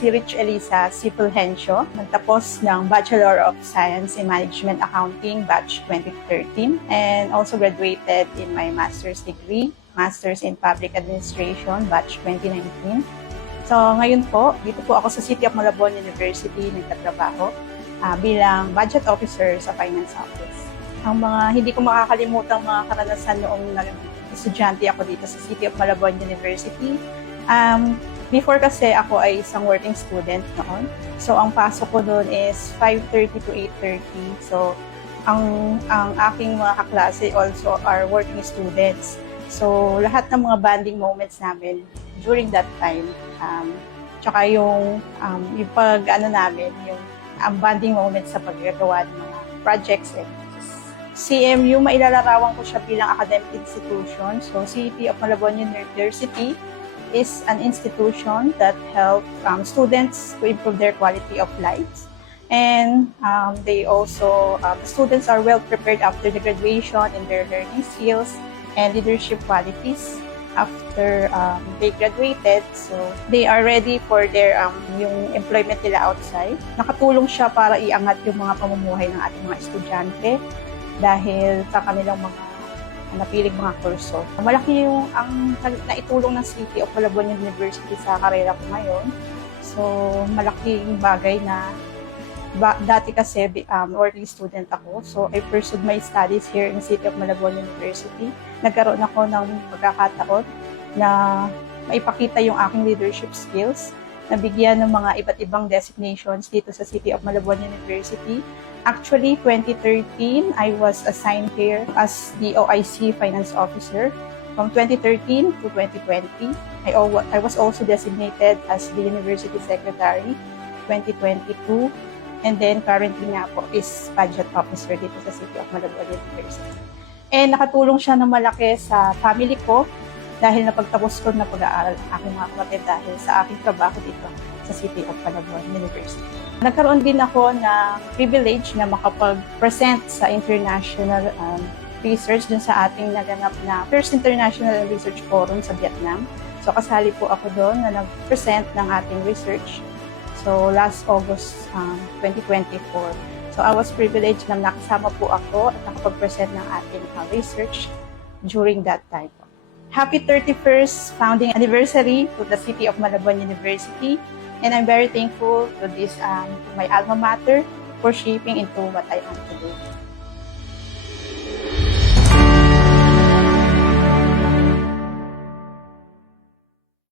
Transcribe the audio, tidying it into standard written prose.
si Rich Elisa C. Fulgencio. Nagtapos ng Bachelor of Science in Management Accounting, batch 2013, and also graduated in my master's degree, Masters in Public Administration, batch 2019. So ngayon po, dito po ako sa City of Malabon University nagtatrabaho bilang budget officer sa finance office. Ang mga hindi ko makakalimutang mga karanasan noong estudyante ako dito sa City of Malabon University. Before kasi ako ay isang working student noon. So ang pasok ko doon is 5:30 to 8:30. So ang aking mga kaklase also are working students. So lahat ng mga bonding moments namin during that time, tsaka yung namin, yung bonding moments sa paggagawa ng mga projects and CMU, mailalarawan ko siya bilang academic institution. So City of Malabon University is an institution that helps students to improve their quality of life. And they also, students are well prepared after the graduation in their learning skills and leadership qualities after they graduated. So they are ready for their yung employment nila outside. Nakatulong siya para iangat yung mga pamumuhay ng ating mga estudyante dahil sa kanilang mga napiling mga kurso. Malaki yung ang naitulong ng City of Malabon University sa karera ko ngayon. So, malaking bagay na dati kasi working student ako. So, I pursued my studies here in City of Malabon University. Nagkaroon ako ng pagkakataon na maipakita yung aking leadership skills, nabigyan ng mga iba't ibang designations dito sa City of Malabon University. Actually, 2013, I was assigned here as the OIC Finance Officer. From 2013 to 2020, I was also designated as the University Secretary, 2022. And then currently nga po is Budget Officer dito sa City of Malabon University. And nakatulong siya ng malaki sa family ko dahil napagtapos ko na pag-aaral ang aking mga kapatid dahil sa aking trabaho dito sa City of Malabon University. Nagkaroon din ako ng privilege na makapag-present sa international research dun sa ating naganap na First International Research Forum sa Vietnam. So kasali po ako doon na nag-present ng ating research. So last August 2024. So I was privileged na nakasama po ako at nakapag-present ng ating research during that time. Happy 31st founding anniversary to the City of Malabon University. And I'm very thankful to this my alma mater for shaping into what I am today.